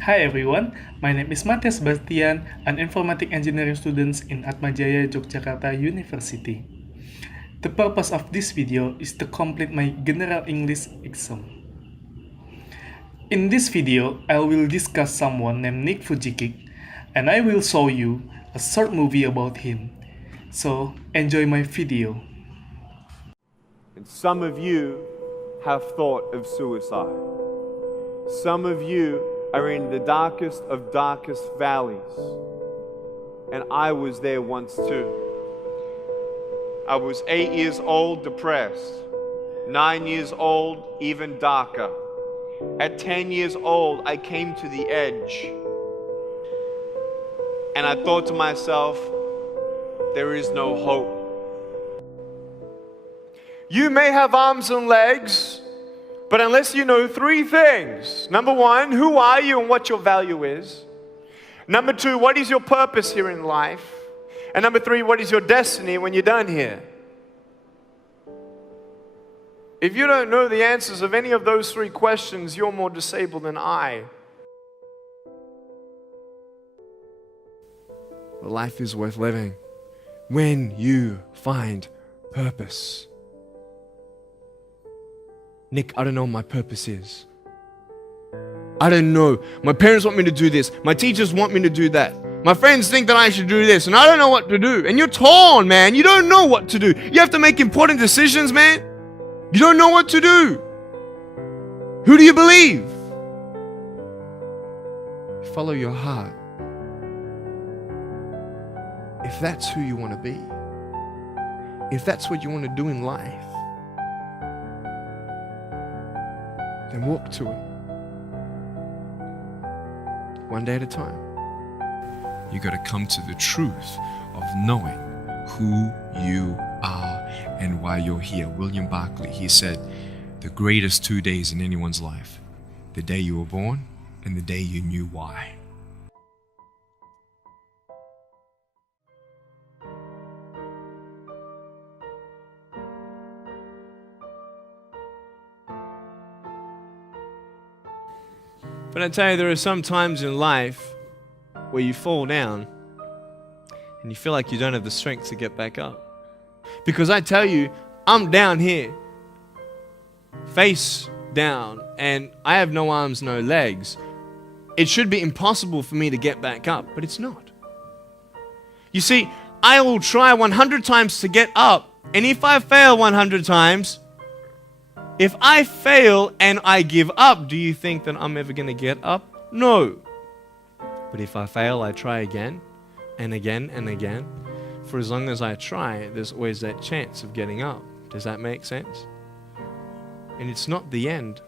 Hi everyone, my name is Mathias S, an informatic engineering student in Atmajaya Yogyakarta University. The purpose of this video is to complete my general English exam. In this video, I will discuss someone named Nick Vujicic, and I will show you a short movie about him. So, enjoy my video. And some of you have thought of suicide. Some of you are in the darkest of darkest valleys. And I was there once too. I was 8 years old, depressed. 9 years old, even darker. At 10 years old, I came to the edge. And I thought to myself, there is no hope. You may have arms and legs, but unless you know three things. Number one, who are you and what your value is? Number two, what is your purpose here in life? And number three, what is your destiny when you're done here? If you don't know the answers of any of those three questions, you're more disabled than I. But life is worth living when you find purpose. Nick, I don't know what my purpose is. I don't know. My parents want me to do this. My teachers want me to do that. My friends think that I should do this, and I don't know what to do. And you're torn, man. You don't know what to do. You have to make important decisions, man. You don't know what to do. Who do you believe? Follow your heart. If that's who you want to be, if that's what you want to do in life, then walk to it. One day at a time. You got to come to the truth of knowing who you are and why you're here. William Barclay, he said, the greatest 2 days in anyone's life, the day you were born and the day you knew why. But I tell you, there are some times in life where you fall down and you feel like you don't have the strength to get back up. Because I tell you, I'm down here, face down, and I have no arms, no legs. It should be impossible for me to get back up, but it's not. You see, I will try 100 times to get up, and if I fail 100 times, if I fail and I give up, do you think that I'm ever going to get up? No. But if I fail, I try again and again and again. For as long as I try, there's always that chance of getting up. Does that make sense? And it's not the end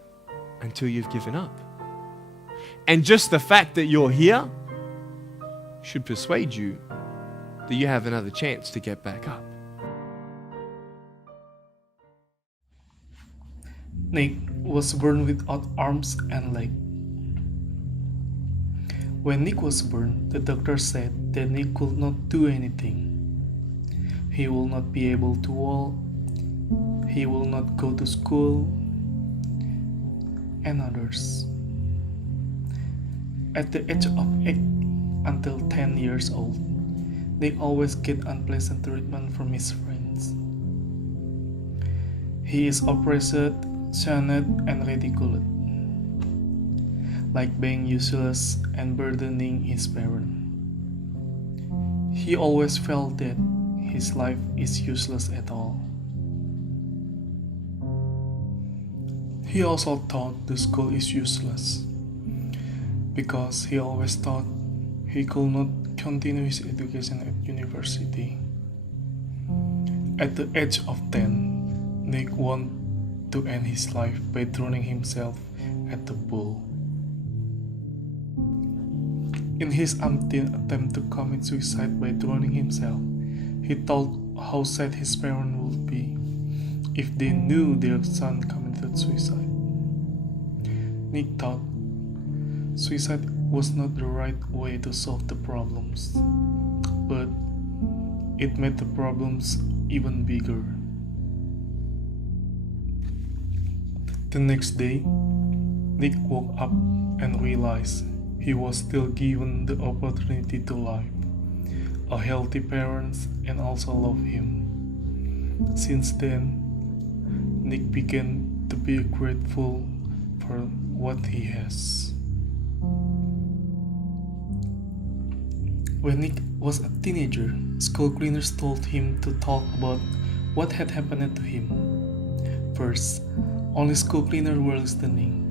until you've given up. And just the fact that you're here should persuade you that you have another chance to get back up. Nick was born without arms and legs. When Nick was born, the doctor said that Nick could not do anything. He will not be able to walk, he will not go to school, and others. At the age of 8 until 10 years old, Nick always get unpleasant treatment from his friends. He is oppressed, shunned, and ridiculed, like being useless and burdening his parents. He always felt that his life is useless at all. He also thought the school is useless, because he always thought he could not continue his education at university. At the age of 10, Nick wanted to end his life by drowning himself at the pool. In his attempt to commit suicide by drowning himself, he thought how sad his parents would be if they knew their son committed suicide. Nick thought suicide was not the right way to solve the problems, but it made the problems even bigger. The next day, Nick woke up and realized he was still given the opportunity to live, a healthy parents, and also love him. Since then, Nick began to be grateful for what he has. When Nick was a teenager, school cleaners told him to talk about what had happened to him. First, only school cleaners were listening.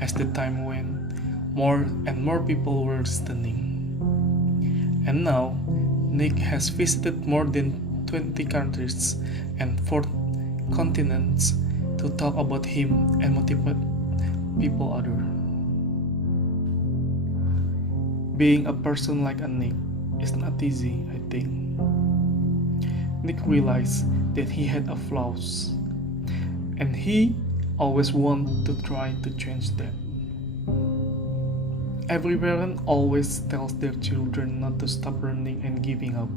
As the time went, more and more people were listening. And now, Nick has visited more than 20 countries and 4 continents to talk about him and motivate people other. Being a person like a Nick is not easy, I think. Nick realized that he had a flaws, and he always wanted to try to change them. Every parent always tells their children not to stop learning and giving up.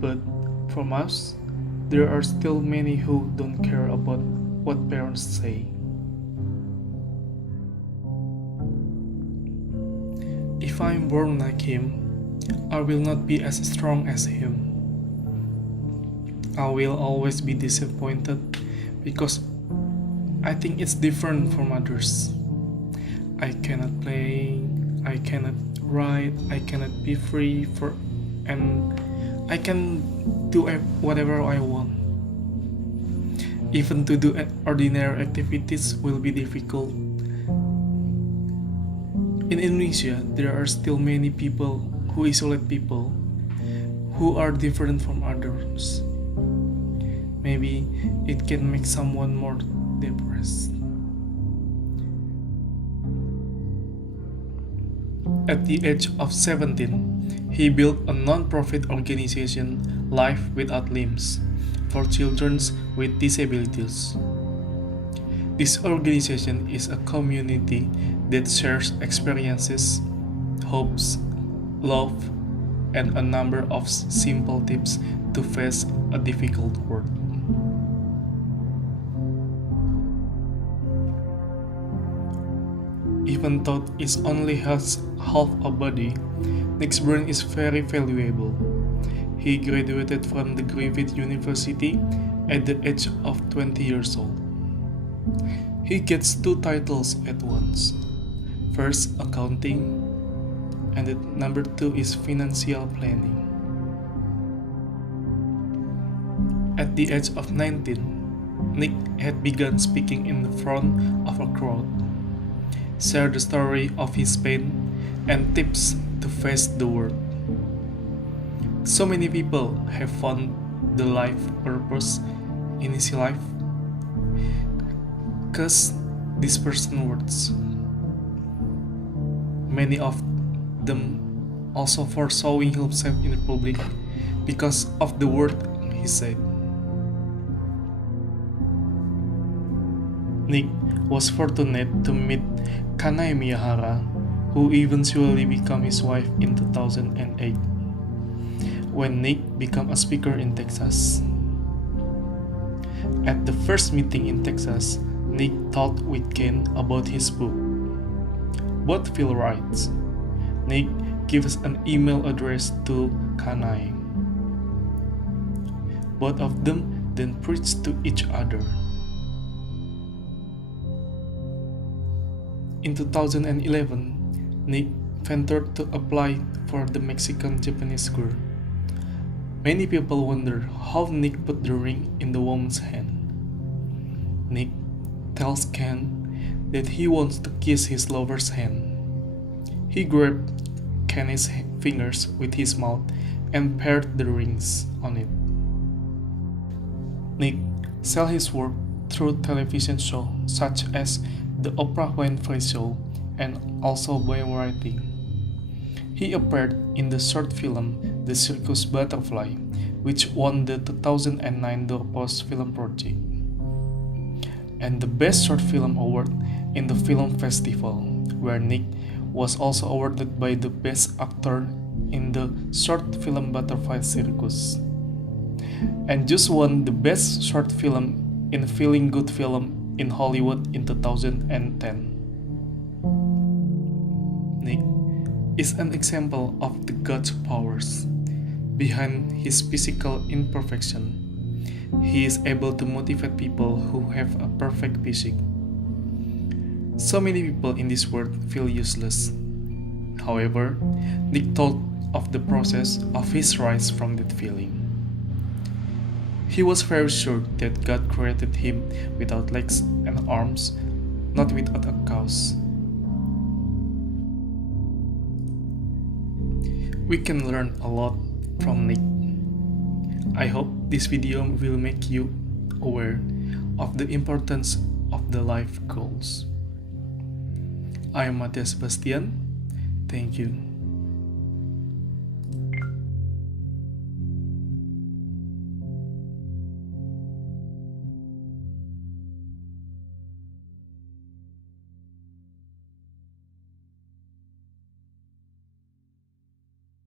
But from us, there are still many who don't care about what parents say. If I'm born like him, I will not be as strong as him. I will always be disappointed because I think it's different from others. I cannot play, I cannot write, I cannot be free and I can do whatever I want. Even to do ordinary activities will be difficult. In Indonesia, there are still many people who isolate people who are different from others. Maybe it can make someone more depressed. At the age of 17, he built a non-profit organization, Life Without Limbs, for children with disabilities. This organization is a community that shares experiences, hopes, love, and a number of simple tips to face a difficult world. Even though it only has half a body, Nick's brain is very valuable. He graduated from the Griffith University at the age of 20 years old. He gets 2 titles at once. First, accounting, and number 2 is financial planning. At the age of 19, Nick had begun speaking in the front of a crowd, shared the story of his pain and tips to face the world. So many people have found the life purpose in his life because this person words. Many of them also foresaw himself in the public because of the word he said. Nick was fortunate to meet Kanai Miyahara, who eventually became his wife in 2008, when Nick became a speaker in Texas. At the first meeting in Texas, Nick talked with Ken about his book. Both feel right. Nick gives an email address to Kanai. Both of them then preach to each other. In 2011, Nick ventured to apply for the Mexican-Japanese girl. Many people wonder how Nick put the ring in the woman's hand. Nick tells Ken that he wants to kiss his lover's hand. He grabbed Ken's fingers with his mouth and paired the rings on it. Nick sells his work through television shows such as The Oprah Winfrey Show and also by writing. He appeared in the short film The Circus Butterfly, which won the 2009 Doorpost Film Project, and the Best Short Film Award in the Film Festival, where Nick was also awarded by the Best Actor in the short film Butterfly Circus, and just won the Best Short Film in Feeling Good Film in Hollywood in 2010. is an example of the God's powers. Behind his physical imperfection, he is able to motivate people who have a perfect physique. So many people in this world feel useless. However, Nick told of the process of his rise from that feeling. He was very sure that God created him without legs and arms, not without a cause. We can learn a lot from Nick. I hope this video will make you aware of the importance of the life goals. I am Mathias S. Thank you.